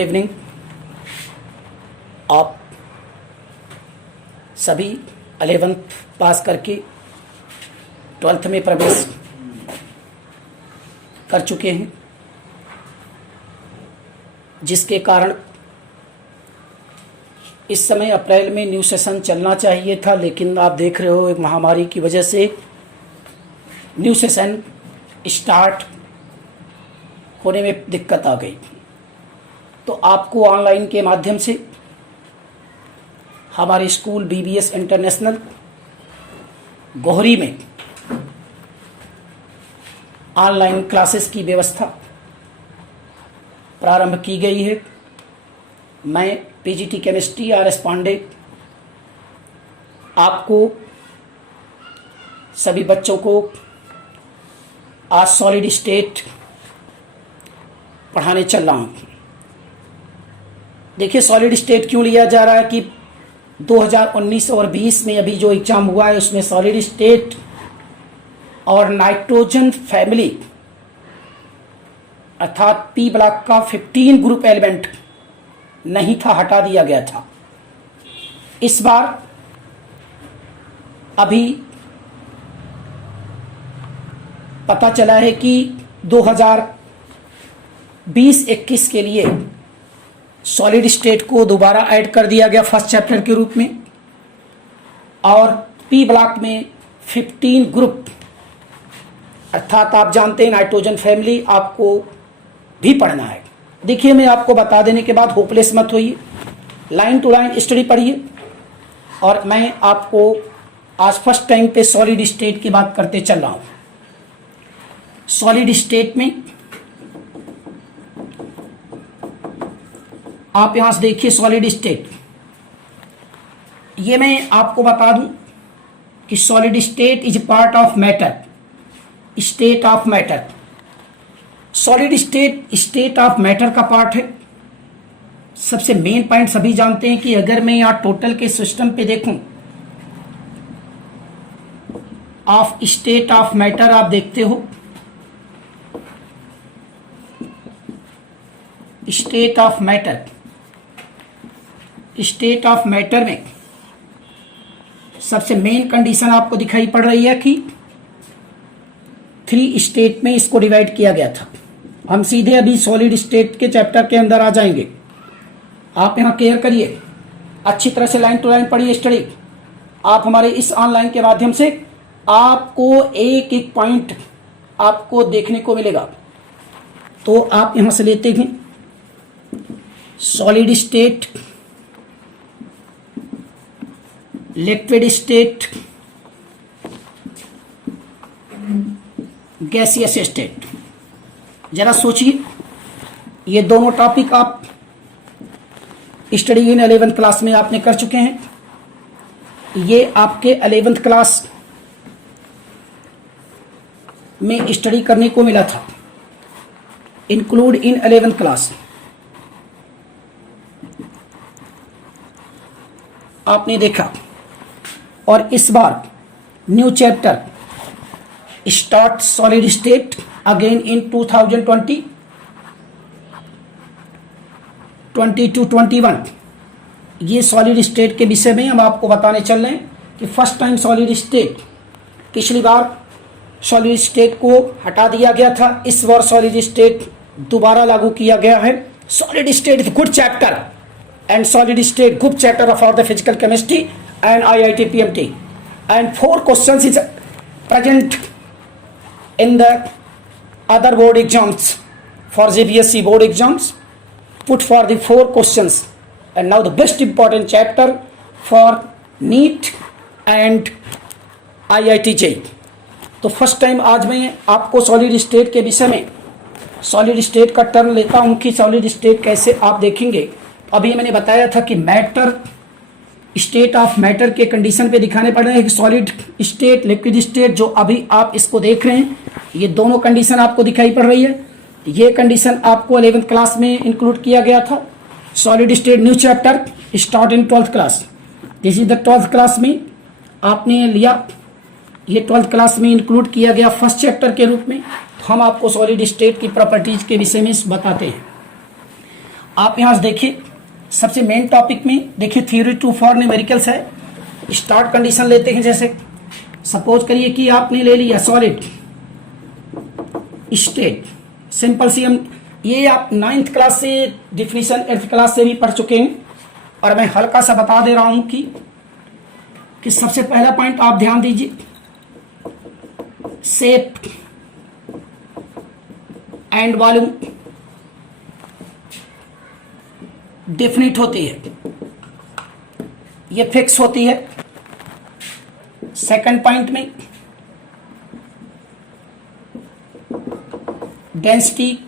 Evening. आप सभी 11th पास करके 12th में प्रवेश कर चुके हैं, जिसके कारण इस समय अप्रैल में न्यू सेशन चलना चाहिए था, लेकिन आप देख रहे हो एक महामारी की वजह से न्यू सेशन स्टार्ट होने में दिक्कत आ गई। तो आपको ऑनलाइन के माध्यम से हमारे स्कूल BBS इंटरनेशनल गोहरी में ऑनलाइन क्लासेस की व्यवस्था प्रारंभ की गई है। मैं PGT केमिस्ट्री RS पांडे आपको सभी बच्चों को आज सॉलिड स्टेट पढ़ाने चल रहा हूँ। देखिए, सॉलिड स्टेट क्यों लिया जा रहा है कि 2019 और 20 में अभी जो एग्जाम हुआ है उसमें सॉलिड स्टेट और नाइट्रोजन फैमिली अर्थात P ब्लॉक का 15 ग्रुप एलिमेंट नहीं था, हटा दिया गया था। इस बार अभी पता चला है कि 2020-21 के लिए सॉलिड स्टेट को दोबारा ऐड कर दिया गया फर्स्ट चैप्टर के रूप में, और P ब्लॉक में 15 ग्रुप अर्थात आप जानते हैं नाइट्रोजन फैमिली आपको भी पढ़ना है। देखिए, मैं आपको बता देने के बाद होपलेस मत होइए, लाइन टू लाइन स्टडी पढ़िए। और मैं आपको आज फर्स्ट टाइम पे सॉलिड स्टेट की बात करते चल रहा हूँ। सॉलिड स्टेट में आप यहां से देखिए, सॉलिड स्टेट, ये मैं आपको बता दूं कि solid state is part of matter, state of matter. Solid state state of matter का पार्ट है। सबसे मेन पॉइंट सभी जानते हैं कि अगर मैं यहां टोटल के सिस्टम पे देखूं ऑफ स्टेट ऑफ मैटर, आप देखते हो state of matter, state of matter में सबसे मेन कंडीशन आपको दिखाई पड़ रही है कि 3 स्टेट में इसको डिवाइड किया गया था। हम सीधे अभी सॉलिड स्टेट के चैप्टर के अंदर आ जाएंगे। आप यहां केयर करिए, अच्छी तरह से लाइन टू लाइन पढ़िए स्टडी। आप हमारे इस ऑनलाइन के माध्यम से आपको एक एक पॉइंट आपको देखने को मिलेगा। तो आप यहां से लेते हैं solid state, liquid state, gaseous state. जरा सोचिए, ये दोनों टॉपिक आप स्टडी इन 11th क्लास में आपने कर चुके हैं। ये आपके 11th क्लास में स्टडी करने को मिला था, इंक्लूड इन 11th क्लास आपने देखा। और इस बार new chapter start solid state again in 2020-21। ये सॉलिड स्टेट के विषय में हम आपको बताने चल रहे हैं कि फर्स्ट टाइम सॉलिड स्टेट, पिछली बार सॉलिड स्टेट को हटा दिया गया था, इस बार सॉलिड स्टेट दोबारा लागू किया गया है। Solid state is good chapter and solid state group chapter for the physical chemistry and IIT PMT, and 4 questions is present in the other board exams for GPSC board exams, put for the 4 questions, and now the best important chapter for NEET and IIT JEE। तो first time आज मैं आपको solid state के विषय में solid state का term लेता हूं कि सॉलिड स्टेट कैसे आप देखेंगे। अभी मैंने बताया था कि मैटर, स्टेट ऑफ मैटर के कंडीशन पे दिखाने पड़ रहे हैं कि सॉलिड स्टेट, लिक्विड स्टेट, जो अभी आप इसको देख रहे हैं, ये दोनों कंडीशन आपको दिखाई पड़ रही है। ये कंडीशन आपको 11th क्लास में इंक्लूड किया गया था। Solid state new chapter start in 12th class, this is the 12th class में आपने लिया। ये 12th क्लास में इंक्लूड किया गया फर्स्ट चैप्टर के रूप में। हम आपको सॉलिड स्टेट की प्रॉपर्टीज के विषय में बताते हैं। आप यहाँ से देखिए, सबसे मेन टॉपिक में देखिए थ्योरी टू फॉर न्यूमेरिकल्स है। स्टार्ट कंडीशन लेते हैं, जैसे सपोज करिए कि आपने ले लिया सॉलिड स्टेट, सिंपल सी, हम ये आप 9th क्लास से डिफिनीशन 8th क्लास से भी पढ़ चुके हैं, और मैं हल्का सा बता दे रहा हूं कि सबसे पहला पॉइंट आप ध्यान दीजिए, शेप एंड वॉल्यूम डेफिनिट होती है, ये फिक्स होती है। सेकंड पॉइंट में डेंसिटी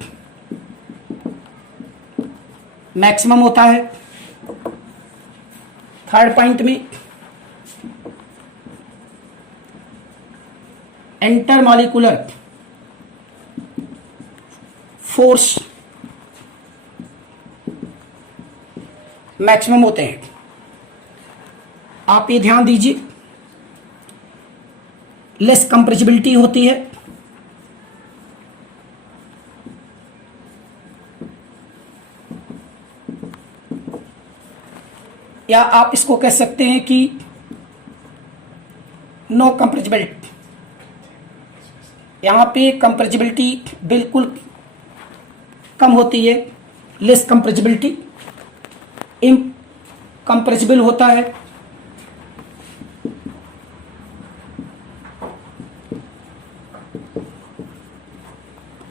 मैक्सिमम होता है। थर्ड पॉइंट में इंटरमॉलिक्यूलर फोर्स मैक्सिमम होते हैं। आप ये ध्यान दीजिए, लेस कंप्रेसिबिलिटी होती है, या आप इसको कह सकते हैं कि नो कंप्रेसिबिलिटी। यहां पे कंप्रेसिबिलिटी बिल्कुल कम होती है, लेस कंप्रेसिबिलिटी। इनकंप्रेसिबल होता है,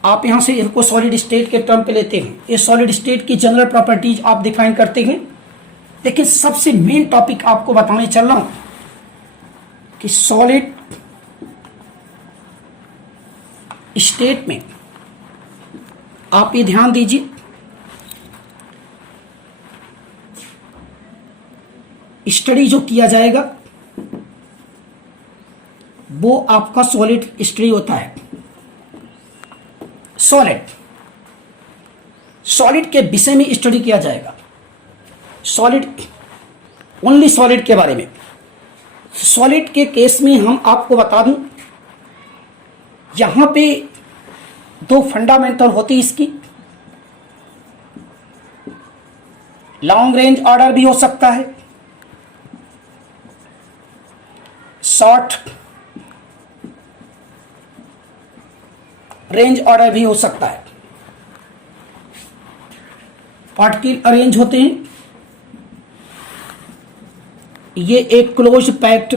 आप यहां से इनको सॉलिड स्टेट के टर्म पे लेते हैं। ये सॉलिड स्टेट की जनरल प्रॉपर्टीज आप डिफाइन करते हैं, लेकिन सबसे मेन टॉपिक आपको बताने चल रहा हूं कि सॉलिड स्टेट में आप ये ध्यान दीजिए, स्टडी जो किया जाएगा वो आपका सॉलिड स्टडी होता है। सॉलिड के विषय में स्टडी किया जाएगा, सॉलिड, ओनली सॉलिड के बारे में। सॉलिड के केस में हम आपको बता दूं, यहां पे दो फंडामेंटल होती इसकी, लॉन्ग रेंज ऑर्डर भी हो सकता है, शॉर्ट रेंज ऑर्डर भी हो सकता है। पार्टिकल अरेंज होते हैं, ये एक क्लोज पैक्ड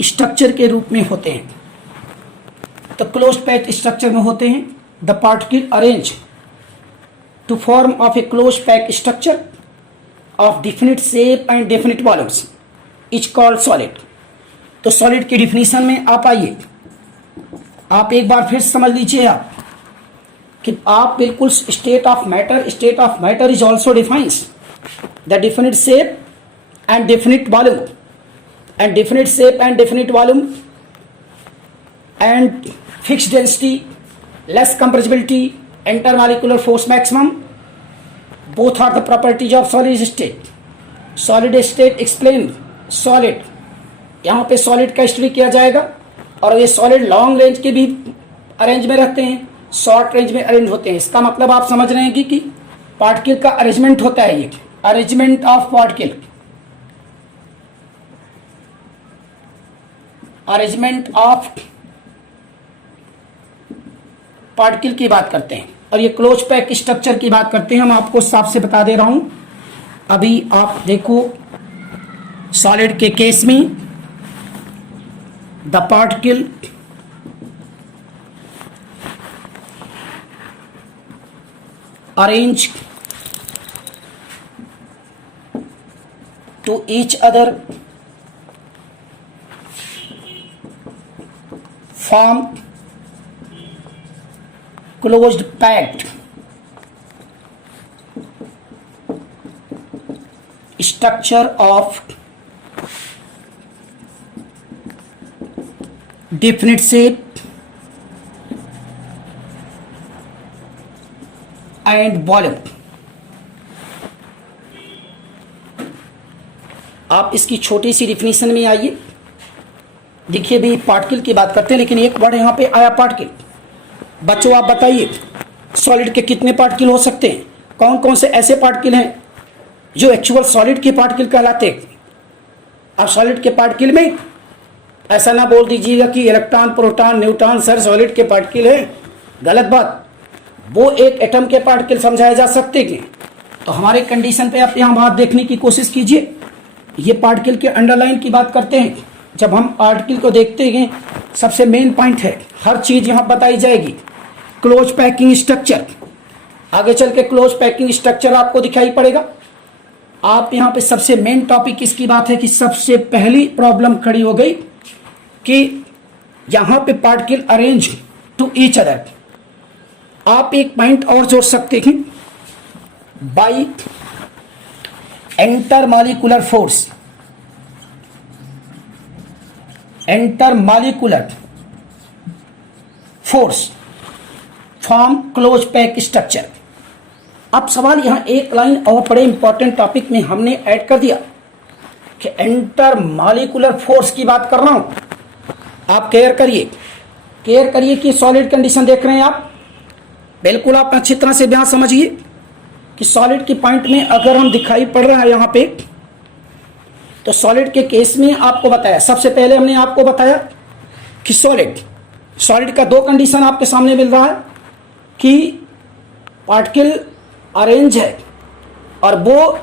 स्ट्रक्चर के रूप में होते हैं। तो क्लोज पैक्ड स्ट्रक्चर में होते हैं। The particle arrange to form of a close packed structure of definite shape and definite volumes is called solid. तो सॉलिड की डिफिनीशन में आप आइए, आप एक बार फिर समझ लीजिए आप कि आप बिल्कुल state of matter is also defines the definite shape and definite volume, and definite shape and definite volume and fixed density, less compressibility, intermolecular force maximum, both are the properties of solid state. Solid state explain solid, यहाँ पे solid का study किया जाएगा, और ये solid long range के भी arrange में रहते हैं, शॉर्ट रेंज में अरेंज होते हैं। इसका मतलब आप समझ रहे हैं कि पार्टिकल का अरेंजमेंट होता है, ये arrangement of particle, arrangement of particle की बात करते हैं, और ये क्लोज पैक स्ट्रक्चर की बात करते हैं। हम आपको साफ से बता दे रहा हूं, अभी आप देखो सॉलिड के केस में the particle arrange to each other form closed packed structure of definite shape and volume। आप इसकी छोटी सी डिफिनीशन में आइए, देखिए भी पार्टिकल की बात करते हैं, लेकिन एक वर्ड यहाँ पे आया पार्टिकल। बच्चों आप बताइए सॉलिड के कितने पार्टिकल हो सकते हैं? कौन कौन से ऐसे पार्टिकल हैं जो एक्चुअल सॉलिड के पार्टिकल कहलाते हैं? अब सॉलिड के पार्टिकल में ऐसा ना बोल दीजिएगा कि electron, proton, neutron sir solid के पार्टिकल है, गलत बात। वो एक एटम के पार्टिकल समझाए जा सकते हैं। तो हमारे कंडीशन पे आप यहाँ बात देखने की कोशिश कीजिए। ये पार्टिकल के अंडरलाइन की बात करते हैं। जब हम पार्टिकल को देखते हैं सबसे मेन पॉइंट है, हर चीज यहाँ बताई जाएगी। क्लोज पैकिंग स्ट्रक्चर, आगे चल के क्लोज पैकिंग स्ट्रक्चर आपको दिखाई पड़ेगा। आप यहाँ पे सबसे मेन टॉपिक इसकी बात है कि सबसे पहली प्रॉब्लम खड़ी हो गई कि यहाँ पे particle arrange to each other. आप एक पॉइंट और जोड़ सकते हैं, by intermolecular force, intermolecular force form close pack structure. अब सवाल यहां एक लाइन और बड़े इंपॉर्टेंट टॉपिक में हमने ऐड कर दिया कि इंटरमॉलिक्यूलर फोर्स की बात कर रहा हूं। आप केयर करिए कि सॉलिड कंडीशन देख रहे हैं आप, बिल्कुल आप अच्छी तरह से ध्यान समझिए कि सॉलिड के पॉइंट में अगर हम दिखाई पड़ रहा है यहां पे, तो सॉलिड के केस में आपको बताया, सबसे पहले हमने आपको बताया कि सॉलिड का दो कंडीशन आपके सामने मिल रहा है कि पार्टिकल अरेंज है और वो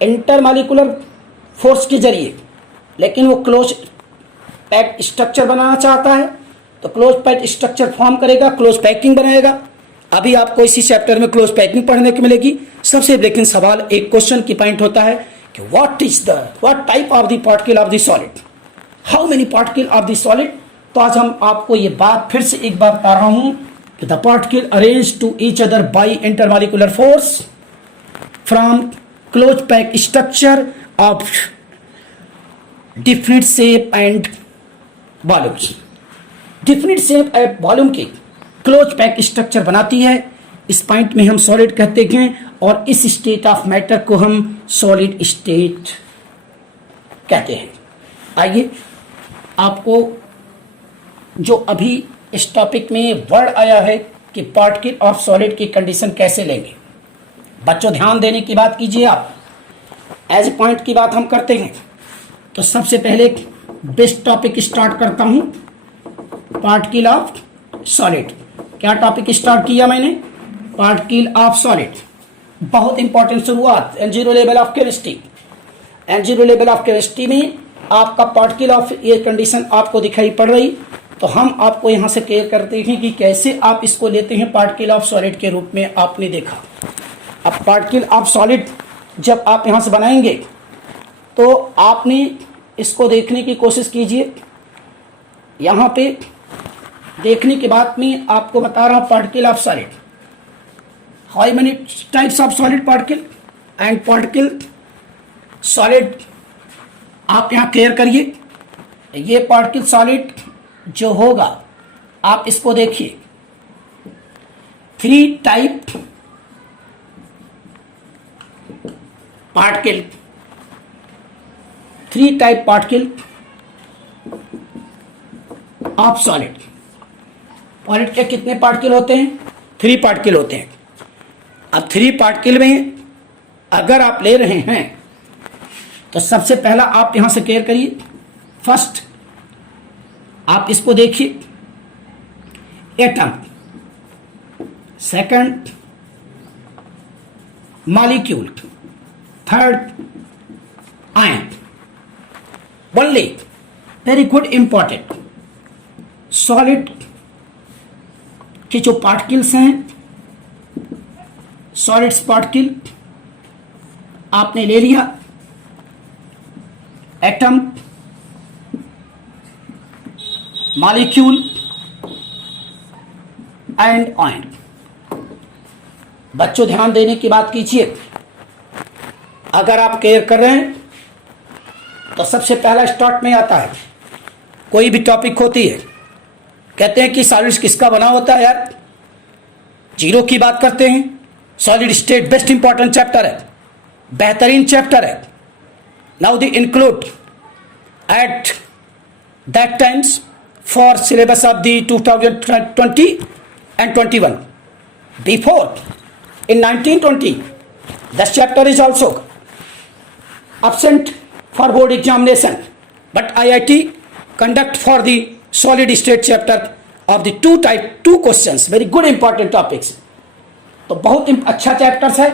इंटरमॉलिक्यूलर फोर्स के जरिए, लेकिन वो क्लोज पैक स्ट्रक्चर बनाना चाहता है तो क्लोज पैक स्ट्रक्चर फॉर्म करेगा, क्लोज पैकिंग बनाएगा। अभी आपको इसी चैप्टर में क्लोज पैकिंग पढ़ने को मिलेगी। सबसे लेकिन सवाल एक क्वेश्चन की पॉइंट होता है कि what type of the particle of the solid, how many particle of the solid. तो आज हम आपको ये बात फिर से एक बार बता रहा हूं कि the particle arrange to each other by intermolecular force from close pack structure of different shape and volumes. Different shape and volume की क्लोज पैक स्ट्रक्चर बनाती है। इस पॉइंट में हम सॉलिड कहते हैं और इस स्टेट ऑफ मैटर को हम सॉलिड स्टेट कहते हैं। आइए आपको जो अभी इस टॉपिक में वर्ड आया है कि पार्टिकल ऑफ सॉलिड की कंडीशन कैसे लेंगे, बच्चों ध्यान देने की बात कीजिए। आप एज पॉइंट की बात हम करते हैं तो सबसे पहले बेस्ट टॉपिक स्टार्ट करता हूं, पार्टिकल ऑफ सॉलिड। क्या टॉपिक स्टार्ट किया मैंने? Particle of solid. बहुत इंपॉर्टेंट शुरुआत N0 level of chemistry. N0 level of chemistry में आपका पार्टिकल ऑफ ये कंडीशन आपको दिखाई पड़ रही, तो हम आपको यहां से क्लियर करते हैं कि कैसे आप इसको लेते हैं पार्टिकल ऑफ सॉलिड के रूप में। आपने देखा अब पार्टिकल ऑफ सॉलिड जब आप यहां से बनाएंगे तो आपने इसको देखने की कोशिश कीजिए। यहां पे देखने के बाद में आपको बता रहा हूं particle of solid, how many types of solid particle and particle solid. आप यहां क्लियर करिए। ये पार्टिकल सॉलिड जो होगा आप इसको देखिए, 3 type particle, 3 type particle of solid. Solid के कितने पार्टिकल होते हैं? 3 पार्टिकल होते हैं। अब 3 पार्टिकल में अगर आप ले रहे हैं तो सबसे पहला आप यहां से क्लियर करिए। फर्स्ट आप इसको देखिए, atom. Second molecule. Third ion. Only very good important, solid के जो पार्टिकल्स हैं, सॉलिड्स पार्टिकल आपने ले लिया, एटम, मॉलिक्यूल एंड आयन। बच्चों ध्यान देने की बात कीजिए। अगर आप केयर कर रहे हैं तो सबसे पहला स्टार्ट में आता है, कोई भी टॉपिक होती है कहते हैं कि सॉलिड्स किसका बना होता है यार, जीरो की बात करते हैं। Solid state best important chapter है, बेहतरीन चैप्टर है। Now the include at that times for syllabus of the 2020 and 21. Before, in 1920, the chapter is also absent for board examination, but IIT conduct for the solid state chapter of the two questions, very good important topics. तो बहुत अच्छा chapters है,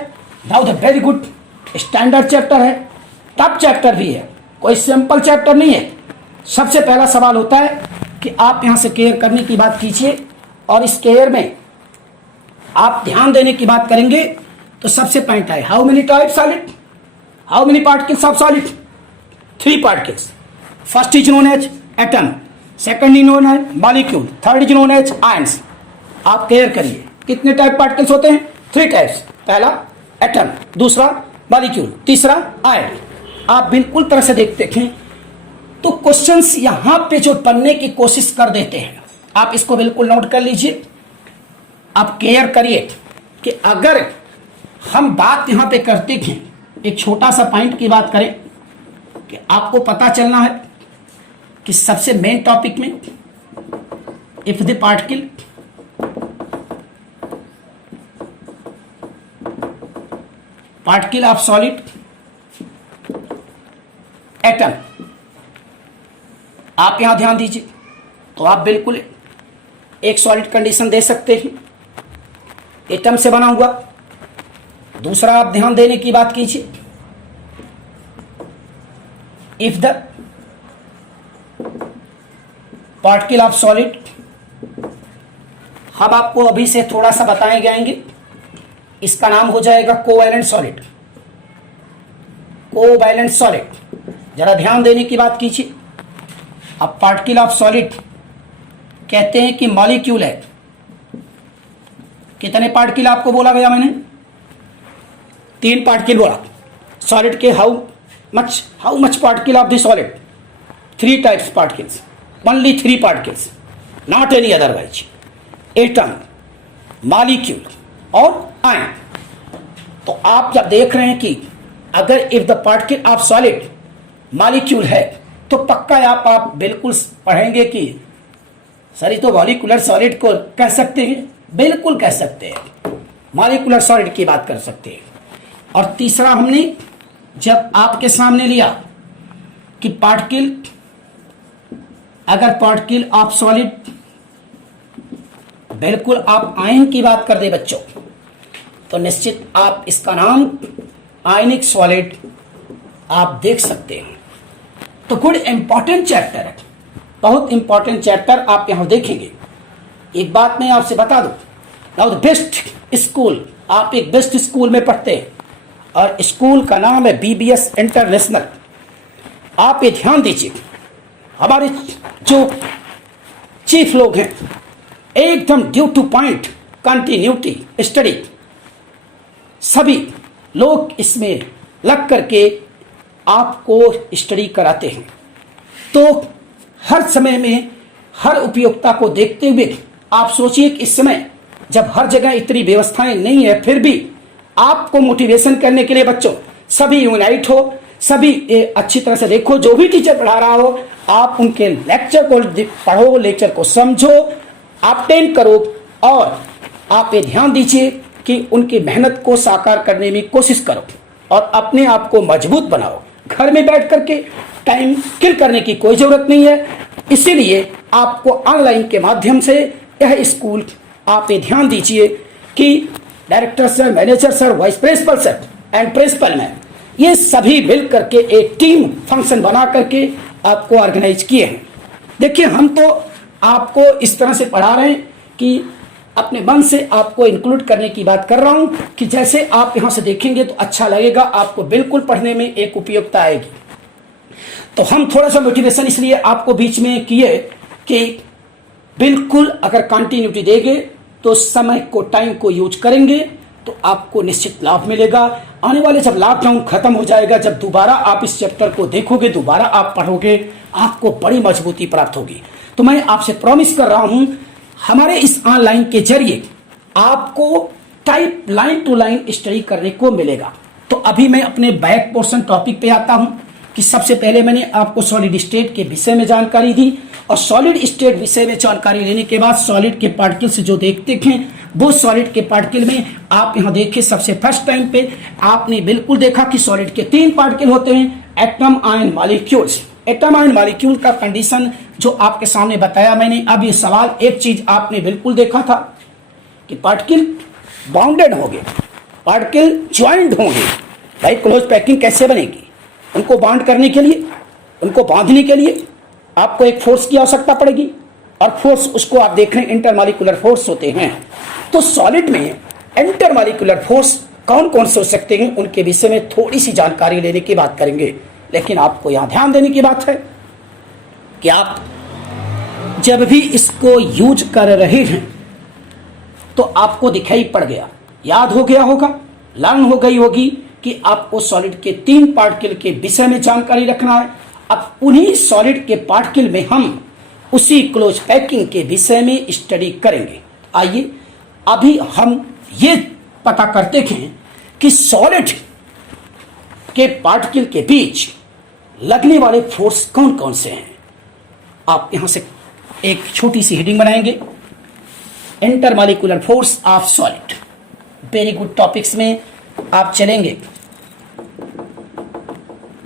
बहुत very good standard chapter है, tough chapter भी है, कोई simple chapter नहीं है। सबसे पहला सवाल होता है कि आप यहाँ से केयर करने की बात कीजिए, और इस केयर में आप ध्यान देने की बात करेंगे तो सबसे पॉइंट है how many type solid, how many particles of solid, 3 particles. First is known as atom, second is known as molecule, third is known as ions. आप केयर करिए कितने टाइप पार्टिकल्स होते हैं, 3 टाइप्स। पहला एटम, दूसरा molecule, तीसरा ion. आप बिल्कुल तरह से देखें तो क्वेश्चंस यहां पे जो पढ़ने की कोशिश कर देते हैं, आप इसको बिल्कुल नोट कर लीजिए। आप केयर करिए कि अगर हम बात यहां पे करते हैं, एक छोटा सा पॉइंट की बात करें कि आपको पता चलना है कि सबसे मेन टॉपिक में if the particle of solid atom, आप यहां ध्यान दीजिए तो आप बिल्कुल एक सॉलिड कंडीशन दे सकते हैं, एटम से बना हुआ। दूसरा आप ध्यान देने की बात कीजिए, if the particle of solid, हम आपको अभी से थोड़ा सा बताए जाएंगे, इसका नाम हो जाएगा कोवैलेंट सॉलिड। कोवैलेंट सॉलिड, जरा ध्यान देने की बात कीजिए। अब पार्टिकल ऑफ सॉलिड कहते हैं कि मॉलिक्यूल है। कितने पार्टिकल आपको बोला गया मैंने, 3 पार्टिकल बोला। सॉलिड के how much particle of the solid, 3 types particles, only 3 particles, not any otherwise. Atom, molecule और आयन। तो आप जब देख रहे हैं कि अगर if the particle of solid molecule है, तो पक्का आप बिल्कुल पढ़ेंगे कि सर ये तो मॉलिक्यूलर सॉलिड को कह सकते हैं, बिल्कुल कह सकते हैं, मॉलिक्यूलर सॉलिड की बात कर सकते हैं। और तीसरा हमने जब आपके सामने लिया कि पार्टिकल, अगर पार्टिकल ऑफ सॉलिड, बिल्कुल आप आयन की बात कर दे बच्चों, तो निश्चित आप इसका नाम आयनिक सॉलिड आप देख सकते हैं। तो गुड इंपॉर्टेंट चैप्टर है, बहुत इंपॉर्टेंट चैप्टर आप यहां देखेंगे। एक बात मैं आपसे बता दूं, नाउ द बेस्ट स्कूल, आप एक बेस्ट स्कूल में पढ़ते हैं और स्कूल का नाम है BBS इंटरनेशनल। आप ये ध्यान दीजिए, हमारे जो चीफ लोग हैं एकदम due two point, continuity study, सभी लोग इसमें लग करके आपको स्टडी कराते हैं। तो हर समय में हर उपयोगिता को देखते हुए आप सोचिए कि इस समय जब हर जगह इतनी व्यवस्थाएं नहीं है, फिर भी आपको मोटिवेशन करने के लिए बच्चों सभी यूनाइट हो, सभी अच्छी तरह से देखो, जो भी टीचर पढ़ा रहा हो आप उनके लेक्चर को पढ़ो, लेक्चर को समझो, अटेंड करो, और आप ये ध्यान दीजिए कि उनकी मेहनत को साकार करने में कोशिश करो और अपने आप को मजबूत बनाओ। घर में बैठ करके टाइम किल करने की कोई जरूरत नहीं है। इसीलिए आपको ऑनलाइन के माध्यम से यह स्कूल, आप ये ध्यान दीजिए कि director sir, manager sir, vice principal sir and principal ma'am, ये सभी मिल करके एक टीम फंक्शन बना करके आपको ऑर्गेनाइज किए हैं। देखिए हम तो आपको इस तरह से पढ़ा रहे हैं कि अपने मन से आपको इंक्लूड करने की बात कर रहा हूं कि जैसे आप यहां से देखेंगे तो अच्छा लगेगा, आपको बिल्कुल पढ़ने में एक उपयोगिता आएगी। तो हम थोड़ा सा मोटिवेशन इसलिए आपको बीच में किए कि बिल्कुल अगर कंटिन्यूटी देंगे तो समय को, टाइम को यूज करेंगे तो आपको निश्चित लाभ मिलेगा। आने वाले जब लॉकडाउन खत्म हो जाएगा, जब दोबारा आप इस चैप्टर को देखोगे, दोबारा आप पढ़ोगे, आपको बड़ी मजबूती प्राप्त होगी। तो मैं आपसे प्रॉमिस कर रहा हूं हमारे इस ऑनलाइन के जरिए आपको type line to line study करने को मिलेगा। तो अभी मैं अपने बैक पोर्शन टॉपिक पे आता हूं। कि सबसे पहले मैंने आपको सॉलिड स्टेट के विषय में जानकारी दी, और सॉलिड स्टेट विषय में जानकारी लेने के बाद सॉलिड के पार्टिकल्स जो देखते हैं वो सॉलिड के पार्टिकल में आप यहाँ देखिए सबसे फर्स्ट टाइम पे आपने बिल्कुल देखा कि सॉलिड के 3 पार्टिकल होते हैं, atom ion molecules. Atom ion molecule का कंडीशन जो आपके सामने बताया मैंने। अब ये सवाल एक चीज आपने बिल्कुल देखा था कि पार्टिकल बाउंडेड होंगे, पार्टिकल ज्वाइंट होंगे। भाई क्लोज पैकिंग कैसे बनेगी? उनको बाउंड करने के लिए, उनको बांधने के लिए आपको एक फोर्स की आवश्यकता पड़ेगी, और फोर्स उसको आप देख रहे हैं इंटरमॉलिक्यूलर फोर्स होते हैं। तो सॉलिड में इंटरमॉलिक्यूलर फोर्स कौन कौन से हो सकते हैं उनके विषय में थोड़ी सी जानकारी लेने की बात करेंगे। लेकिन आपको यहां ध्यान देने की बात है कि आप जब भी इसको यूज कर रहे हैं तो आपको दिखाई पड़ गया, याद हो गया होगा, लर्न हो गई होगी कि आपको सॉलिड के 3 पार्टिकल के विषय में जानकारी रखना है। अब उन्हीं सॉलिड के पार्टिकल में हम उसी क्लोज पैकिंग के विषय में स्टडी करेंगे। आइए अभी हम ये पता करते हैं कि सॉलिड के पार्टिकल के बीच लगने वाले फोर्स कौन कौन से हैं। आप यहां से एक छोटी सी हेडिंग बनाएंगे, intermolecular force of solid. Very good topics में आप चलेंगे।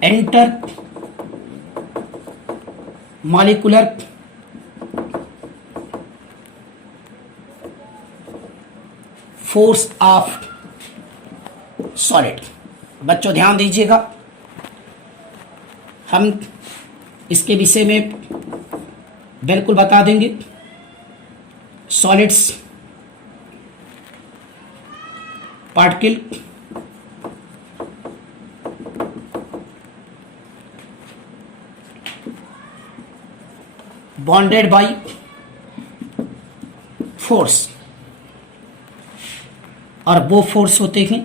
Inter molecular force of solid. बच्चों ध्यान दीजिएगा, हम इसके विषय में बिल्कुल बता देंगे। Solids particle bonded by force, और वो फोर्स होते हैं,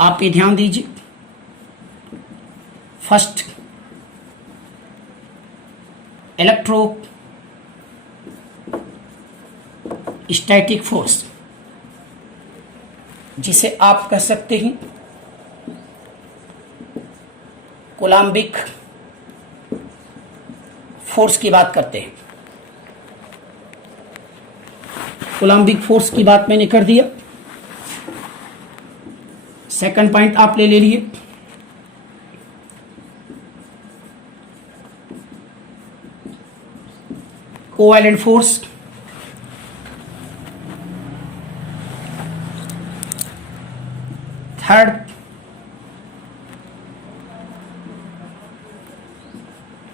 आप ये ध्यान दीजिए, फर्स्ट इलेक्ट्रो स्टैटिक फोर्स, जिसे आप कह सकते हैं कोलम्बिक फोर्स की बात करते हैं। कोलम्बिक फोर्स की बात मैंने कर दिया। सेकंड पॉइंट आप ले लिए, covalent force. Third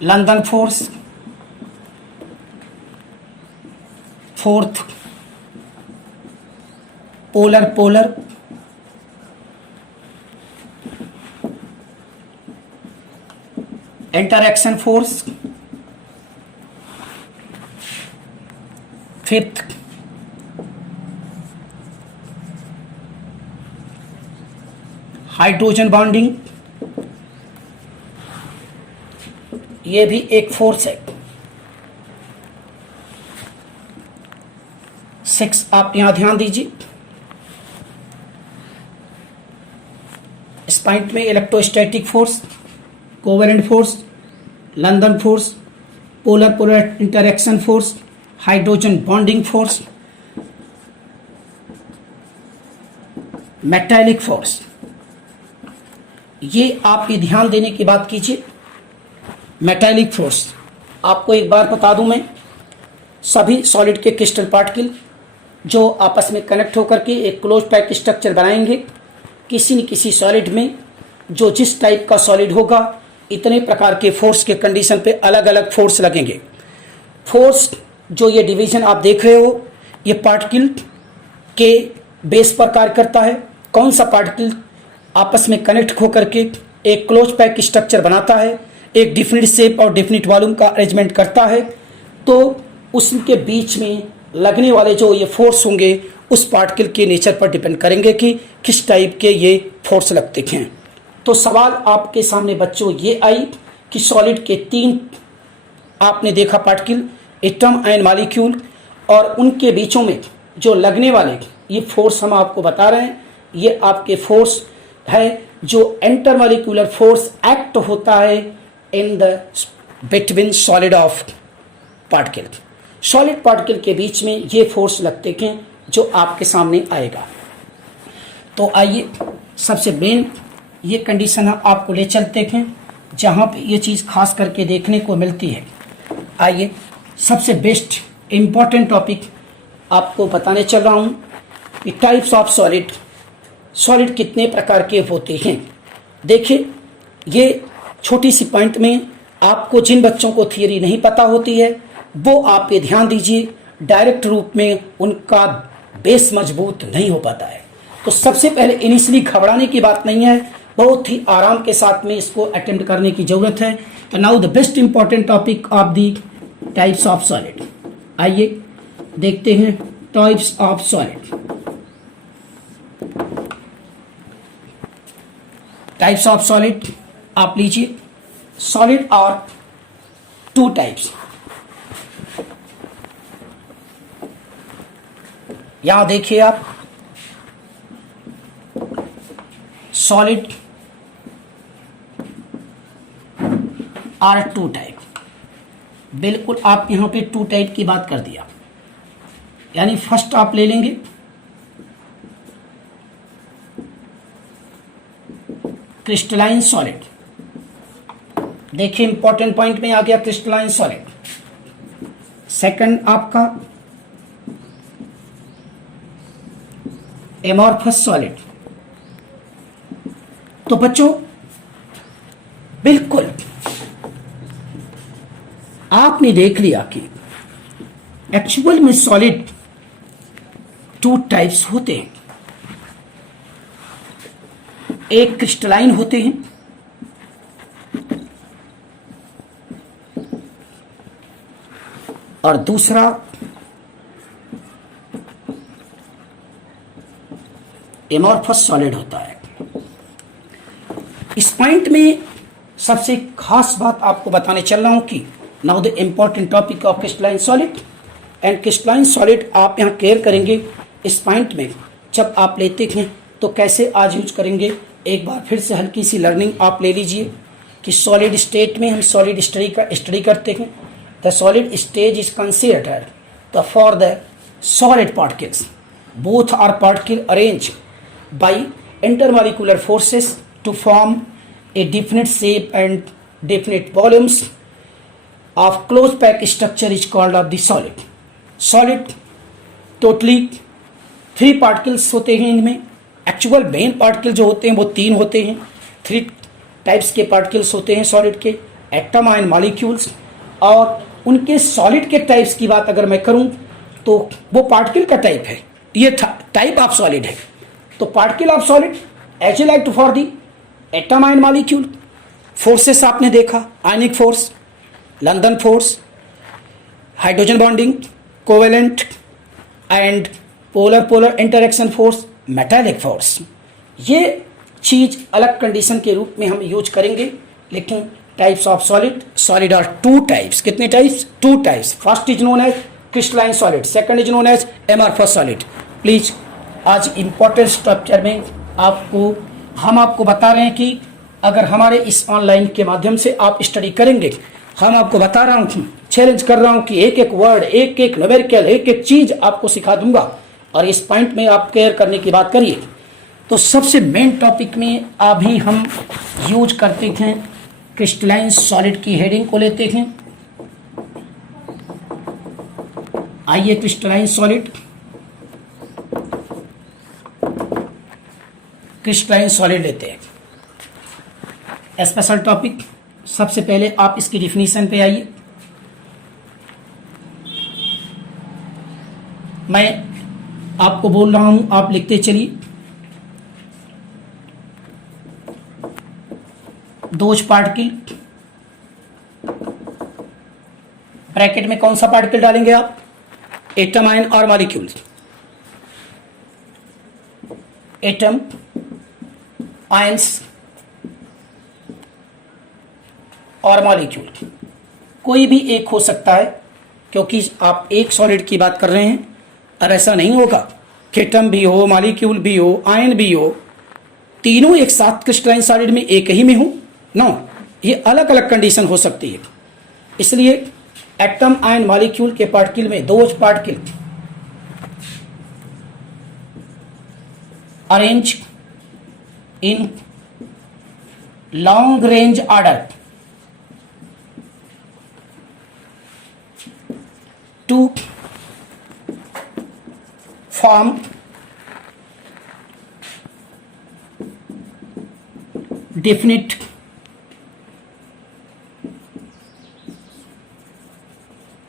London force. Fourth polar polar. Interaction force. Fifth hydrogen bonding, ये भी एक फोर्स है। 6 आप यहां ध्यान दीजिए, इस पॉइंट में electrostatic force, covalent force, London force, polar polar interaction force, hydrogen bonding force, metallic force. ये आप ये ध्यान देने की बात कीजिए। मेटालिक फोर्स आपको एक बार बता दूं मैं, सभी सॉलिड के क्रिस्टल पार्टिकल जो आपस में कनेक्ट होकर के एक क्लोज पैक स्ट्रक्चर बनाएंगे, किसी न किसी सॉलिड में जो जिस टाइप का सॉलिड होगा इतने प्रकार के फोर्स के कंडीशन पे अलग अलग फोर्स लगेंगे। फोर्स जो ये डिवीजन आप देख रहे हो, ये पार्टिकल के बेस पर कार्य करता है। कौन सा पार्टिकल आपस में कनेक्ट होकर के एक क्लोज पैक स्ट्रक्चर बनाता है, एक डिफिनिट शेप और डिफिनिट वॉल्यूम का अरेंजमेंट करता है, तो उसके बीच में लगने वाले जो ये फोर्स होंगे उस पार्टिकल के नेचर पर डिपेंड करेंगे कि किस टाइप के ये फोर्स लगते हैं। तो सवाल आपके सामने बच्चों ये आई कि सॉलिड के 3 आपने देखा पार्टिकल, एटम आयन मॉलिक्यूल, और उनके बीचों में जो लगने वाले ये फोर्स हम आपको बता रहे हैं, ये आपके फोर्स है जो इंटरमॉलिक्यूलर फोर्स एक्ट होता है in the between solid of particle, solid particle के बीच में ये फोर्स लगते हैं जो आपके सामने आएगा। तो आइए सबसे मेन ये कंडीशन आपको ले चलते हैं जहाँ पे ये चीज़ खास करके देखने को मिलती है। आइए सबसे बेस्ट इम्पॉर्टेंट टॉपिक आपको बताने चल रहा हूँ कि टाइप्स ऑफ सॉलिड, सॉलिड कितने प्रकार के होते हैं। देखिए ये छोटी सी पॉइंट में आपको जिन बच्चों को थियरी नहीं पता होती है वो आप ये ध्यान दीजिए, डायरेक्ट रूप में उनका बेस मजबूत नहीं हो पाता है। तो सबसे पहले इनिशियली घबराने की बात नहीं है, बहुत ही आराम के साथ में इसको अटेम्प्ट करने की जरूरत है। तो now the best important topic of the types of solid. आइए देखते हैं types of solid. Types of solid आप लीजिए, सॉलिड आर टू टाइप्स। यहां देखिए आप, सॉलिड आर टू टाइप। बिल्कुल आप यहां पे टू टाइप की बात कर दिया, यानी फर्स्ट आप ले लेंगे क्रिस्टलाइन सॉलिड। देखिए इंपॉर्टेंट पॉइंट में आ गया क्रिस्टलाइन सॉलिड। सेकंड आपका एमॉर्फस सॉलिड। तो बच्चों बिल्कुल आपने देख लिया कि एक्चुअल में सॉलिड टू टाइप्स होते हैं, एक क्रिस्टलाइन होते हैं और दूसरा एमॉर्फस सॉलिड होता है। इस पॉइंट में सबसे खास बात आपको बताने चल रहा हूं कि now the important topic of crystalline solid and crystalline solid आप यहां केयर करेंगे। इस पॉइंट में जब आप लेते हैं तो कैसे आज यूज करेंगे, एक बार फिर से हल्की सी लर्निंग आप ले लीजिए कि सॉलिड स्टेट में हम सॉलिड स्टडी करते हैं। The solid stage is considered for the solid particles, both are particle arrange by intermolecular forces to form a definite shape and definite volumes of closed pack structure is called of the solid. Solid totally 3 particles होते हैं इनमें। Actual main particle जो होते हैं वो 3 होते हैं। 3 types के पार्टिकल्स होते हैं सॉलिड के, एटम एंड मॉलिक्यूल्स। और उनके सॉलिड के टाइप्स की बात अगर मैं करूं तो वो पार्टिकल का टाइप है, ये टाइप ऑफ सॉलिड है। तो particle of solid as a like for the atom and molecule. Forces आपने देखा, ionic force, London force, hydrogen bonding, covalent and polar interaction force, metallic force. ये चीज अलग कंडीशन के रूप में हम यूज करेंगे। लेकिन types of solid, solid are two types. कितने types? 2 types. First is known as crystalline solid, second is known as amorphous solid. Please आज इंपॉर्टेंट स्ट्रक्चर में हम आपको बता रहे हैं कि अगर हमारे इस ऑनलाइन के माध्यम से आप स्टडी करेंगे, हम आपको बता रहा हूँ, चैलेंज कर रहा हूँ कि एक एक वर्ड, एक एक न्यूमेरिकल, एक एक चीज आपको सिखा दूंगा। और इस पॉइंट में आप केयर करने की बात करिए। तो सबसे मेन टॉपिक में अभी हम यूज करते हैं क्रिस्टलाइन सॉलिड की हेडिंग को लेते हैं। आइए क्रिस्टलाइन सॉलिड, क्रिस्टलाइन सॉलिड लेते हैं। स्पेशल टॉपिक, सबसे पहले आप इसकी डिफिनीशन पे आइए। मैं आपको बोल रहा हूं, आप लिखते चलिए। दोज पार्टिकल, ब्रैकेट में कौन सा पार्टिकल डालेंगे आप? एटम आयन और मॉलिक्यूल। एटम, आयंस और मॉलिक्यूल, कोई भी एक हो सकता है क्योंकि आप एक सॉलिड की बात कर रहे हैं। और ऐसा नहीं होगा कि एटम भी हो, मॉलिक्यूल भी हो, आयन भी हो, तीनों एक साथ क्रिस्टलाइन सॉलिड में एक ही में हूं? नो, ये अलग अलग कंडीशन हो सकती है। इसलिए एटम आयन मॉलिक्यूल के पार्टिकल में the particle arrange in long range order to form definite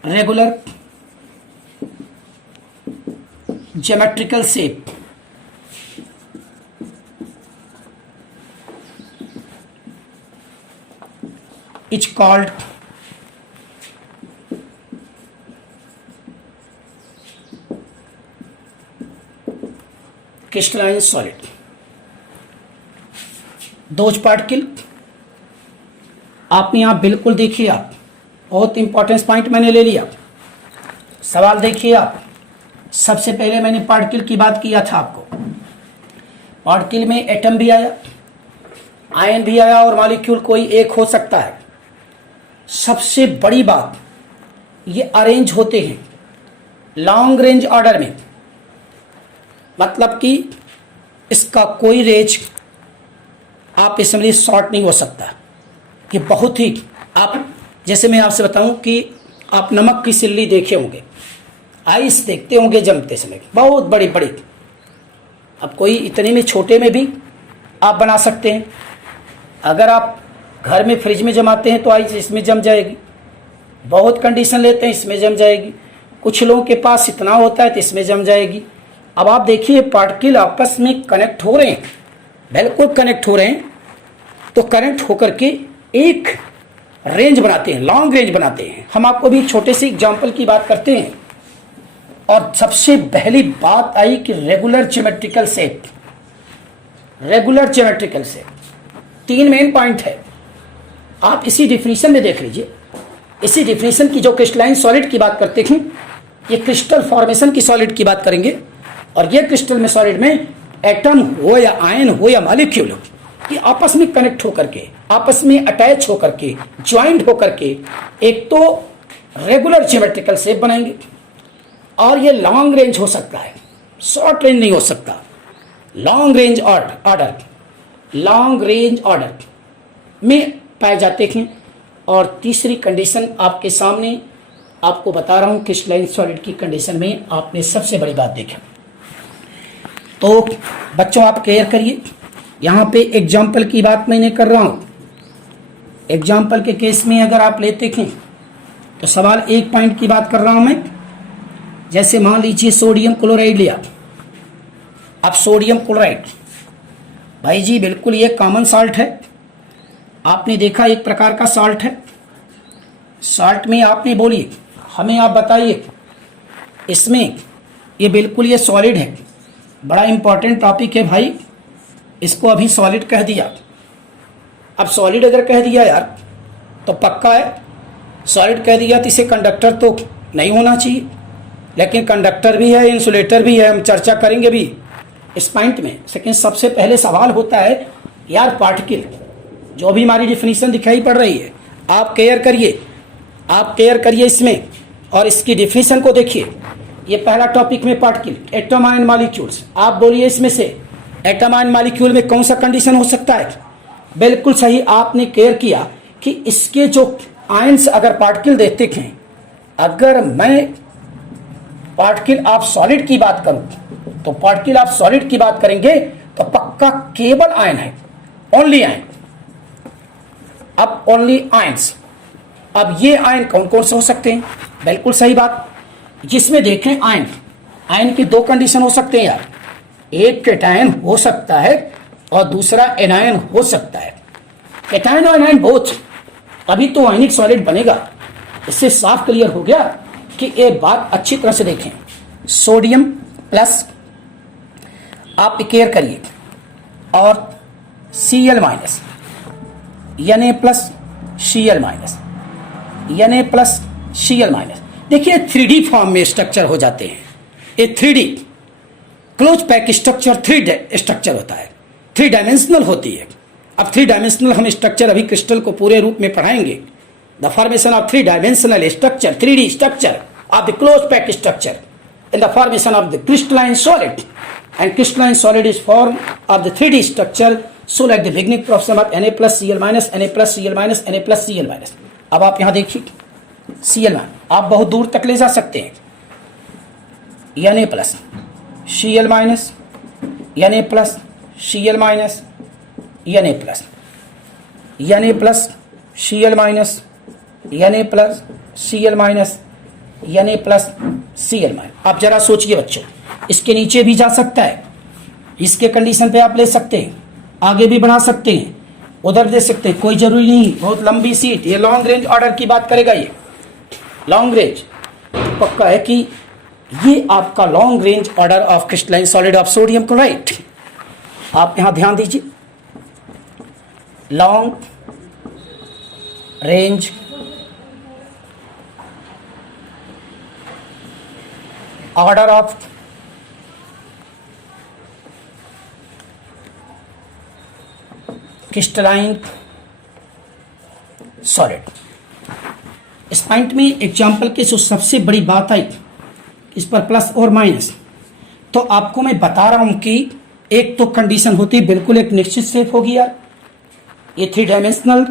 regular geometrical shape is called crystalline solid। दो पार्टिकल आपने यहां बिल्कुल देखिए, आप बहुत इंपॉर्टेंस पॉइंट मैंने ले लिया। सवाल देखिए आप, सबसे पहले मैंने पार्टिकल की बात किया था आपको। पार्टिकल में एटम भी आया, आयन भी आया और मॉलिक्यूल कोई एक हो सकता है। सबसे बड़ी बात, ये अरेंज होते हैं लॉन्ग रेंज ऑर्डर में, मतलब कि इसका कोई रेंज आप इसमें शॉर्ट नहीं हो सकता। ये बहुत ही, आप जैसे मैं आपसे बताऊं कि आप नमक की सिल्ली देखे होंगे, आइस देखते होंगे जमते समय, बहुत बड़ी बड़ी। अब कोई इतने में छोटे में भी आप बना सकते हैं। अगर आप घर में फ्रिज में जमाते हैं तो आइस इसमें जम जाएगी। बहुत कंडीशन लेते हैं, इसमें जम जाएगी। कुछ लोगों के पास इतना होता है तो इसमें जम जाएगी। अब आप देखिए पार्टिकल आपस में कनेक्ट हो रहे हैं, बिल्कुल कनेक्ट हो रहे हैं, तो कनेक्ट होकर के एक रेंज बनाते हैं, लॉन्ग रेंज बनाते हैं। हम आपको भी छोटे से एग्जांपल की बात करते हैं। और सबसे पहली बात आई कि regular geometrical shape. Regular geometrical shape, तीन मेन पॉइंट है। आप इसी डिफिनीशन में देख लीजिए, इसी डिफिनीशन की जो क्रिस्टलाइन सॉलिड की बात करते हैं, ये क्रिस्टल फॉर्मेशन की सॉलिड की बात करेंगे। और ये क्रिस्टल में सॉलिड में एटम हो या आयन हो या मॉलिक्यूल हो, ये आपस में कनेक्ट होकर के, आपस में अटैच होकर के, ज्वाइंट होकर के एक तो रेगुलर ज्योमेट्रिकल शेप बनाएंगे। और ये लॉन्ग रेंज हो सकता है, शॉर्ट रेंज नहीं हो सकता। Long range order, long range order में पाए जाते हैं। और तीसरी कंडीशन आपके सामने आपको बता रहा हूं, क्रिस्टलाइन सॉलिड की कंडीशन में आपने सबसे बड़ी बात देखी। तो बच्चों आप क्लियर करिए, यहां पे एग्जाम्पल की बात मैं नहीं कर रहा हूं। एग्जाम्पल के केस में अगर आप लेते हैं तो सवाल एक पॉइंट की बात कर रहा हूं मैं। जैसे मान लीजिए सोडियम क्लोराइड लिया। अब सोडियम क्लोराइड भाई जी बिल्कुल ये कॉमन साल्ट है, आपने देखा एक प्रकार का साल्ट है। साल्ट में आपने बोलिए हमें, आप बताइए इसमें ये बिल्कुल ये सॉलिड है। बड़ा इंपॉर्टेंट टॉपिक है भाई, इसको अभी सॉलिड कह दिया। अब सॉलिड अगर कह दिया यार तो पक्का है, सॉलिड कह दिया तो इसे कंडक्टर तो नहीं होना चाहिए, लेकिन कंडक्टर भी है, इंसुलेटर भी है। हम चर्चा करेंगे भी इस पॉइंट में। लेकिन सबसे पहले सवाल होता है यार पार्टिकल, जो भी हमारी डिफिनीशन दिखाई पड़ रही है आप केयर करिए, आप केयर करिए इसमें और इसकी डिफिनीशन को देखिए। ये पहला टॉपिक में पार्टिकल, एटम आयन मॉलिक्यूल्स। आप बोलिए इसमें से एटम आयन मॉलिक्यूल में कौन सा कंडीशन हो सकता है? बिल्कुल सही आपने केयर किया कि इसके जो आयंस अगर पार्टिकल देते हैं, अगर मैं पार्टिकल आप सॉलिड की बात करूं तो पार्टिकल आप सॉलिड की बात करेंगे तो पक्का केवल आयन है, ओनली आयन। अब ओनली आयंस, अब ये आयन कौन कौन से हो सकते हैं? बिल्कुल सही बात, जिसमें देखें आयन, आयन की दो कंडीशन हो सकते हैं यार, एक कैटायन हो सकता है और दूसरा एनायन हो सकता है। कैटायन और एनायन बोथ, अभी तो आयनिक सॉलिड बनेगा। इससे साफ क्लियर हो गया कि एक बात अच्छी तरह से देखें, सोडियम प्लस आप केयर करिए और Cl minus, Na plus Cl minus, Na plus Cl minus. देखिए 3D फॉर्म में स्ट्रक्चर हो जाते हैं। ये 3D close pack structure 3D structure होता है। थ्री डायमेंशनल होती है। अब थ्री डायमेंशनल हम स्ट्रक्चर अभी क्रिस्टल को पूरे रूप में पढ़ाएंगे। The formation of three dimensional structure, 3D structure of the close packed structure in the formation of the crystalline solid, and crystalline solid is form of the 3D structure so like the beginning proportion of Na plus Cl minus, Na plus Cl minus, Na plus Cl minus। अब आप यहाँ देखिए Cl आप बहुत दूर तक ले जा सकते हैं, Na plus Cl minus, Na plus Cl minus, Na plus, Na plus Cl minus, Na plus Cl minus, Na plus Cl minus. आप जरा सोचिए बच्चों, इसके नीचे भी जा सकता है, इसके कंडीशन पे आप ले सकते हैं, आगे भी बढ़ा सकते हैं, उधर दे सकते हैं, कोई जरूरी नहीं। बहुत लंबी सीट, ये लॉन्ग रेंज ऑर्डर की बात करेगा। ये लॉन्ग रेंज पक्का है कि ये आपका long range order of crystalline solid of sodium chloride. आप यहां ध्यान दीजिए, long range order of crystalline solid. इस पॉइंट में एग्जाम्पल की जो सबसे बड़ी बात आई, इस पर प्लस और माइनस, तो आपको मैं बता रहा हूं कि एक तो कंडीशन होती है बिल्कुल एक निश्चित शेप होगी यार, ये थ्री डायमेंशनल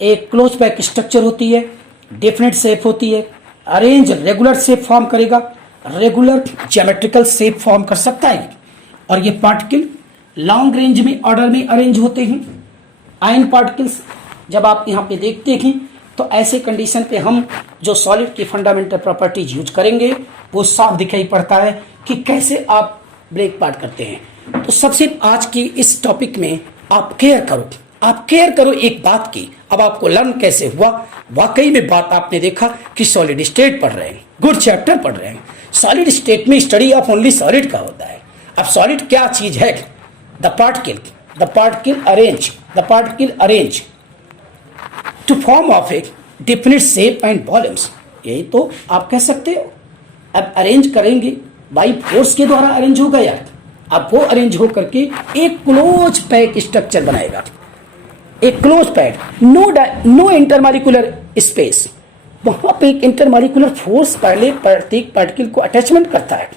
एक क्लोज पैक स्ट्रक्चर होती है, डेफिनेट शेप होती है, अरेंज रेगुलर शेप फॉर्म करेगा, रेगुलर ज्योमेट्रिकल शेप फॉर्म कर सकता है, और ये पार्टिकल लॉन्ग रेंज में ऑर्डर में अरेंज होते हैं। आयन पार्टिकल्स जब आप यहाँ पे देखते हैं तो ऐसे कंडीशन पे हम जो सॉलिड की फंडामेंटल प्रॉपर्टीज यूज करेंगे वो साफ दिखाई पड़ता है कि कैसे आप ब्रेक पार्ट करते हैं। तो सबसे आज की इस टॉपिक में आप केयर करो, आप केयर करो एक बात की। अब आपको लर्न कैसे हुआ, वाकई में बात आपने देखा कि सॉलिड स्टेट पढ़ रहे हैं, गुड चैप्टर पढ़ रहे हैं। सॉलिड स्टेट में स्टडी ऑफ ओनली सॉलिड का होता है। अब सॉलिड क्या चीज है? The particle arrange to form of a definite shape and volumes. यही तो आप कह सकते हो। अब अरेंज करेंगे बाई फोर्स के द्वारा अरेंज होगा यार। अब वो अरेंज हो करके एक क्लोज पैक स्ट्रक्चर बनाएगा, एक close pack, no intermolecular space. वहां पे एक इंटरमॉलिक्यूलर फोर्स पहले प्रत्येक पार्टिकल को अटैचमेंट करता है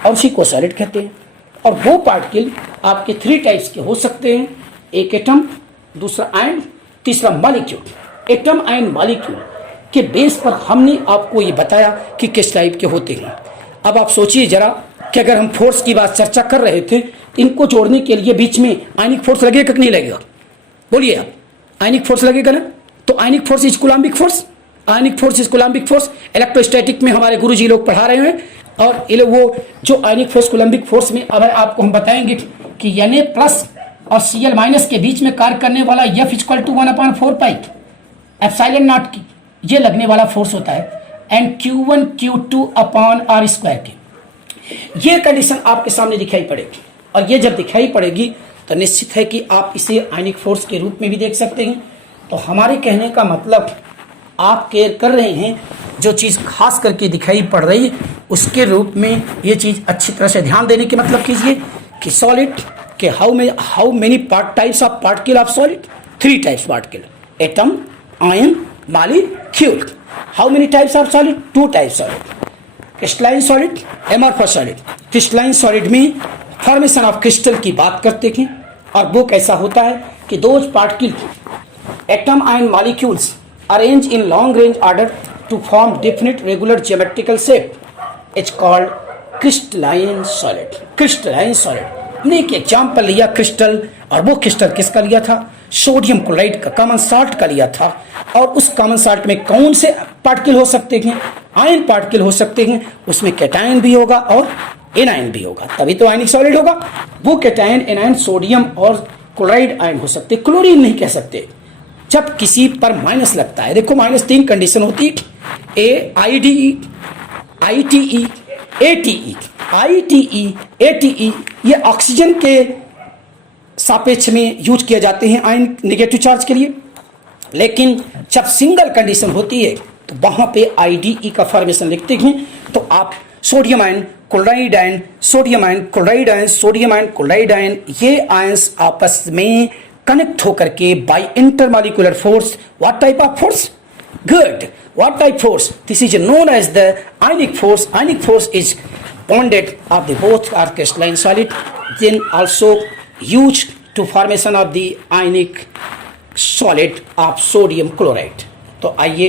और उसी को सॉलिड कहते हैं। और वो पार्टिकल आपके थ्री टाइप्स के हो सकते हैं, एक एटम, दूसरा आयन, तीसरा मॉलिक्यूल। एटम आयन मॉलिक्यूल के बेस पर हमने आपको ये बताया कि किस टाइप के होते हैं। अब आप सोचिए जरा कि अगर हम फोर्स की बात चर्चा कर रहे थे, इनको जोड़ने के लिए बीच में आयनिक फोर्स लगेगा कि नहीं लगेगा? बोलिए आप, आयनिक फोर्स लगेगा ना? तो ionic force is coulombic force, ionic force is coulombic force. Electrostatic में हमारे गुरुजी लोग पढ़ा रहे हैं, और वो जो आयनिक फोर्स कूलम्बिक फोर्स में अब आपको हम बताएंगे कि Na प्लस और Cl माइनस के बीच में कार्य करने वाला F equal to 1/4 pi epsilon nought की ये लगने वाला फोर्स होता है, and Q1 Q2 upon R square की। ये कंडीशन आपके सामने दिखाई पड़ेगी, और ये जब दिखाई पड़ेगी तो निश्चित है कि आप इसे आयनिक फोर्स के रूप में भी देख सकते हैं। तो हमारे कहने का मतलब आप केयर कर रहे हैं, जो चीज़ खास करके दिखाई पड़ रही उसके रूप में ये चीज़ अच्छी तरह से ध्यान देने की मतलब कीजिए कि सॉलिड के how many types of particle of solid? 3 types particle, atom, ion, molecule. How many types of solid? 2 types solid, crystalline solid, amorphous solid. Crystalline solid में फॉर्मेशन ऑफ क्रिस्टल की बात करते हैं, और वो कैसा होता है कि those particle atom ion molecules arrange in long range order to form definite regular geometrical shape. It's called crystalline solid. Crystalline solid. हमने एक एग्जाम्पल लिया क्रिस्टल, और वो क्रिस्टल किसका लिया था? सोडियम क्लोराइड का, कॉमन साल्ट का लिया था। और उस कॉमन साल्ट में कौन से पार्टिकल हो सकते हैं? आयन पार्टिकल हो सकते हैं। उसमें कैटायन भी होगा और एनायन भी होगा, तभी तो आयनिक सॉलिड होगा। वो कैटायन, एनायन, सोडियम और क्लोराइड आयन हो सकते, क्लोरीन नहीं कह सकते। जब किसी पर माइनस लगता है, देखो माइनस 3 कंडीशन होती है, AIDE, ITE, ATE। ITE, ATE ये ऑक्सीजन के सापेक्ष में यूज किए जाते हैं आयन नेगेटिव चार्ज के लिए, लेकिन जब सिंगल कंडीशन होती है तो वहां पे IDE का फॉर्मेशन लिखते हैं। तो आप sodium ion chloride ion, sodium ion, chloride ion, sodium ion, chloride ion, ये आयंस आपस में कनेक्ट होकर के by intermolecular force, what type of force? Good. What type force? This is known as the ionic force. Ionic force is bonded of the both are crystalline solid, then also used to formation of the ionic solid of sodium chloride. तो आइए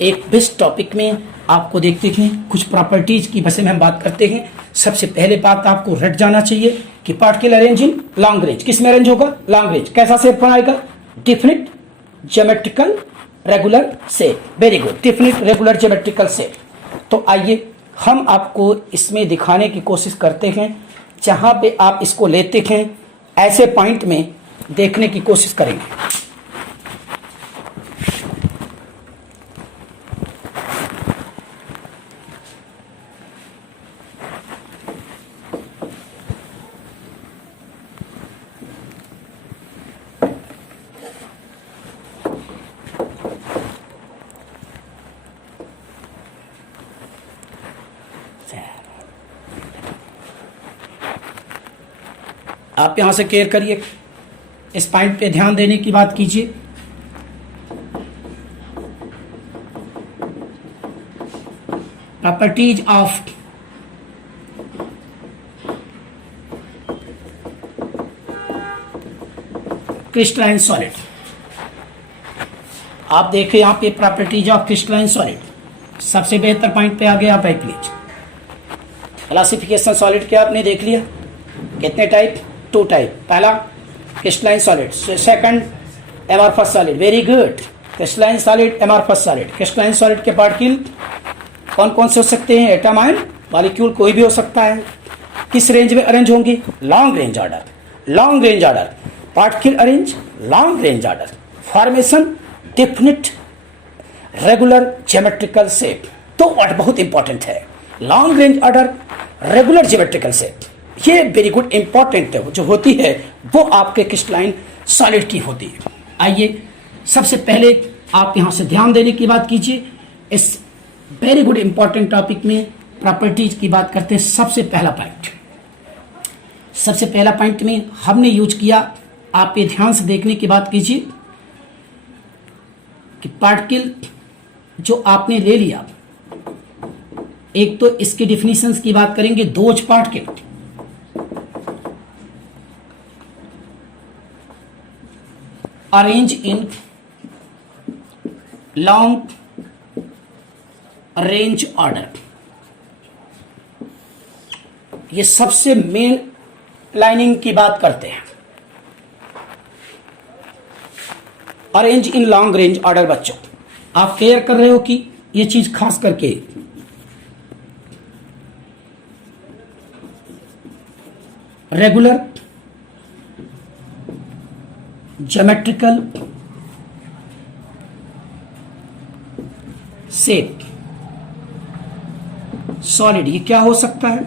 एक best topic में आपको देखते हैं कुछ properties की बसे में हम बात करते हैं। सबसे पहले बात आपको रट जाना चाहिए कि particle arrange in long range. किस में अरेंज होगा? Long range. कैसा शेप बनाएगा? Definite geometrical regular shape. Very good, definite regular geometrical shape. तो आइए हम आपको इसमें दिखाने की कोशिश करते हैं, जहां पे आप इसको लेते हैं ऐसे पॉइंट में देखने की कोशिश करेंगे। आप यहां से केयर करिए, इस पॉइंट पे ध्यान देने की बात कीजिए। Properties of crystalline solid. आप देखें यहां पे प्रॉपर्टीज ऑफ क्रिस्टलाइन सॉलिड। सबसे बेहतर पॉइंट पे आ गए आप, प्लीज। क्लासिफिकेशन सॉलिड के आपने देख लिया, कितने टाइप? 2 टाइप। पहला crystalline solid, second amorphous solid. Very good, crystalline solid, amorphous solid. Crystalline solid के पार्टिकल कौन कौन से हो सकते हैं? एटम आयन मॉलिक्यूल कोई भी हो सकता है। किस रेंज में अरेंज होंगे? Long range order. Long range order, particle arrange long range order, formation definite regular geometrical shape. तो वर्ड बहुत इंपॉर्टेंट है, long range order, regular geometrical shape. ये वेरी गुड इंपॉर्टेंट है, जो होती है वो आपके क्रिस्टलाइन सॉलिड की होती है। आइए सबसे पहले आप यहां से ध्यान देने की बात कीजिए। इस वेरी गुड इंपॉर्टेंट टॉपिक में प्रॉपर्टीज की बात करते हैं। सबसे पहला पॉइंट में हमने यूज किया, आप ये ध्यान से देखने की बात कीजिए कि पार्टिकल जो आपने ले लिया, एक तो इसके डिफिनीशंस की बात करेंगे। Those particle arrange in long range order. ये सबसे मेन लाइनिंग की बात करते हैं। Arrange in long range order. बच्चों आप केयर कर रहे हो कि ये चीज खास करके रेगुलर ज्योमेट्रिकल शेप सॉलिड, ये क्या हो सकता है?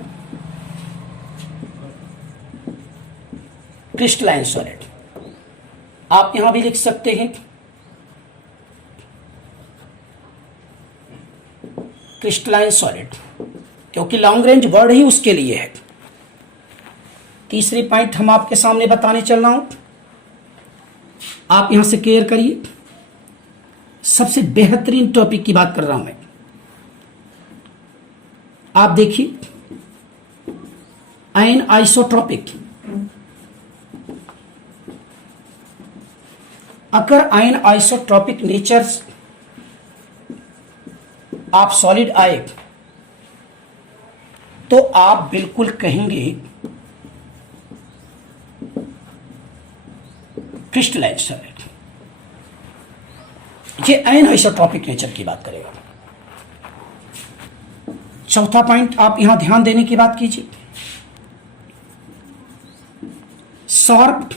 Crystalline solid. आप यहां भी लिख सकते हैं क्रिस्टलाइन सॉलिड, क्योंकि लॉन्ग रेंज वर्ड ही उसके लिए है। तीसरी पॉइंट हम आपके सामने बताने चल रहा हूं, आप यहां से केयर करिए। सबसे बेहतरीन टॉपिक की बात कर रहा हूं मैं। आप देखिए, आयन आइसोट्रॉपिक। अगर आयन आइसोट्रॉपिक नेचर आप सॉलिड आए तो आप बिल्कुल कहेंगे क्रिस्टलाइन सॉलिड। ये आयन आइसोट्रॉपिक नेचर की बात करेगा। चौथा पॉइंट आप यहां ध्यान देने की बात कीजिए, शार्प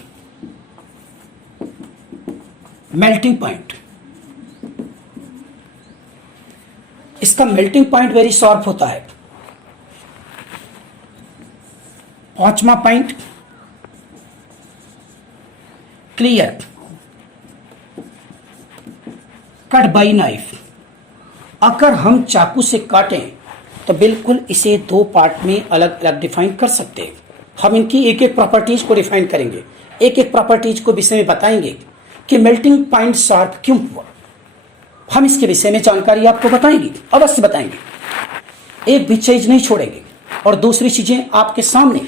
मेल्टिंग पॉइंट। इसका मेल्टिंग पॉइंट वेरी शार्प होता है। पांचवा point clear cut by knife. अगर हम चाकू से काटें तो बिल्कुल इसे दो पार्ट में अलग अलग डिफाइन कर सकते हैं। हम इनकी एक एक प्रॉपर्टीज को डिफाइन करेंगे, एक एक प्रॉपर्टीज को विषय में बताएंगे कि मेल्टिंग पॉइंट शार्प क्यों हुआ। हम इसके विषय में जानकारी आपको बताएंगे, अवश्य बताएंगे, एक भी चीज नहीं छोड़ेंगे। और दूसरी चीजें आपके सामने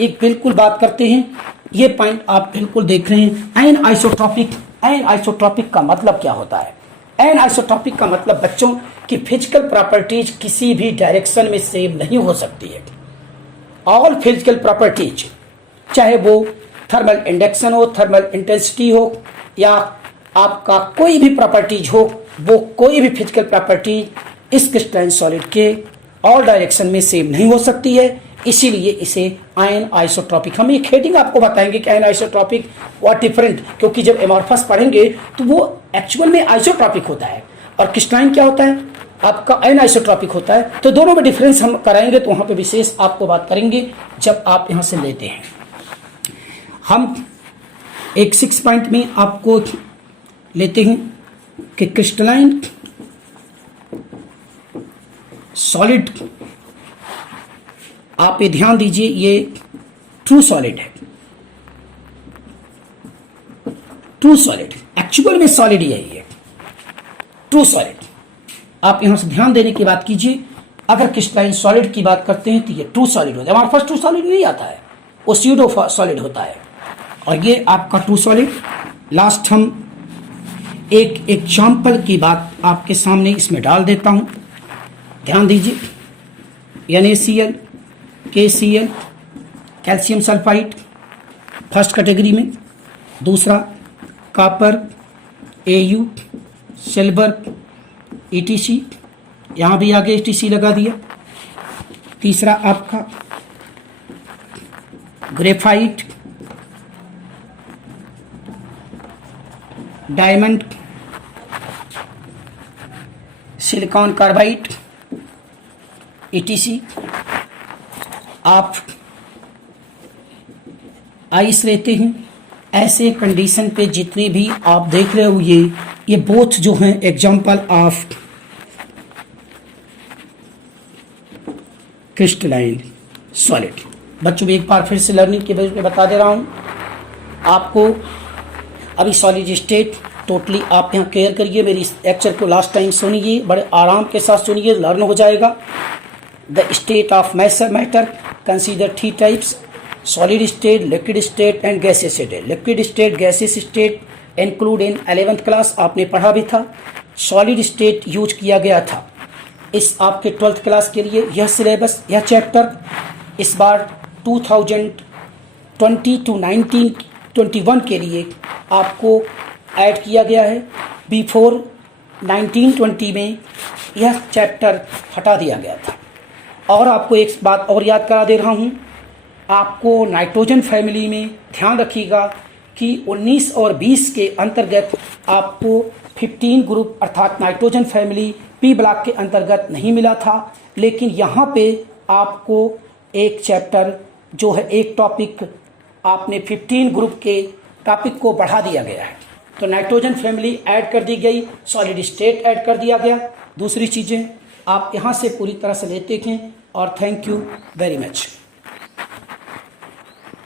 एक बिल्कुल बात करते हैं, ये पॉइंट आप बिल्कुल देख रहे हैं। एन आइसोट्रॉपिक, एन आइसोट्रॉपिक का मतलब क्या होता है? एन आइसोट्रॉपिक का मतलब बच्चों की फिजिकल प्रॉपर्टीज किसी भी डायरेक्शन में सेम नहीं हो सकती है। ऑल फिजिकल प्रॉपर्टीज, चाहे वो थर्मल इंडक्शन हो, थर्मल इंटेंसिटी हो, या आपका कोई भी प्रॉपर्टीज हो, वो कोई भी फिजिकल प्रॉपर्टीज इस क्रिस्टलाइन सॉलिड के ऑल डायरेक्शन में सेम नहीं हो सकती है। इसीलिए इसे आयन आइसोट्रॉपिक, हम एक हेडिंग आपको बताएंगे कि आयन आइसोट्रॉपिक व्हाट डिफरेंट, क्योंकि जब एमॉर्फस पढ़ेंगे तो वो एक्चुअल में आइसोट्रॉपिक होता है और क्रिस्टलाइन क्या होता है, आपका आयन आइसोट्रॉपिक होता है। तो दोनों में डिफरेंस हम कराएंगे, तो वहां पे विशेष आपको बात करेंगे जब आप यहां से लेते हैं। हम एक 6 पॉइंट में आपको लेते हैं कि क्रिस्टलाइन सॉलिड, आप ये ध्यान दीजिए, ये ट्रू सॉलिड है, ट्रू सॉलिड, एक्चुअल में सॉलिड यही है, ट्रू सॉलिड। आप यहां से ध्यान देने की बात कीजिए, अगर क्रिस्टलाइन सॉलिड की बात करते हैं तो ये ट्रू सॉलिड होता है। हमारे पास ट्रू सॉलिड नहीं आता है, वो स्यूडो सॉलिड होता है, और ये आपका ट्रू सॉलिड। लास्ट हम एक एग्जाम्पल की बात आपके सामने इसमें डाल देता हूं, ध्यान दीजिए। NaCl, KCl, calcium sulphide first category में, दूसरा कॉपर, Au, सिल्वर, ETC, यहाँ भी आगे ETC लगा दिया। तीसरा आपका graphite, diamond, silicon carbide, ETC। आप आइस लेते हैं, ऐसे कंडीशन पे जितने भी आप देख रहे हो ये बोथ जो हैं एग्जांपल ऑफ क्रिस्टलाइन सॉलिड। बच्चों एक बार फिर से लर्निंग के बेस पे बता दे रहा हूं आपको। अभी सॉलिड स्टेट टोटली आप यहाँ क्लियर करिए, मेरी इस लेक्चर को लास्ट टाइम सुनिए, बड़े आराम के साथ सुनिए, लर्न हो जाएगा। The state of matter consider 3 types: solid state, liquid state and gaseous state. Liquid state, gaseous state include in 11th class, आपने पढ़ा भी था। सॉलिड स्टेट यूज किया गया था इस आपके 12th क्लास के लिए। यह सिलेबस, यह चैप्टर इस बार 2020 to 1921 के लिए आपको ऐड किया गया है। बिफोर 1920 में यह चैप्टर हटा दिया गया था। और आपको एक बात और याद करा दे रहा हूँ, आपको नाइट्रोजन फैमिली में ध्यान रखिएगा कि 19 और 20 के अंतर्गत आपको 15 ग्रुप अर्थात नाइट्रोजन फैमिली पी ब्लॉक के अंतर्गत नहीं मिला था, लेकिन यहाँ पे आपको एक चैप्टर जो है, एक टॉपिक आपने 15 ग्रुप के टॉपिक को बढ़ा दिया गया है। तो नाइट्रोजन फैमिली ऐड कर दी गई, सॉलिड स्टेट ऐड कर दिया गया, दूसरी चीज़ें आप यहाँ से पूरी तरह से लेते हैं। और थैंक यू वेरी मच।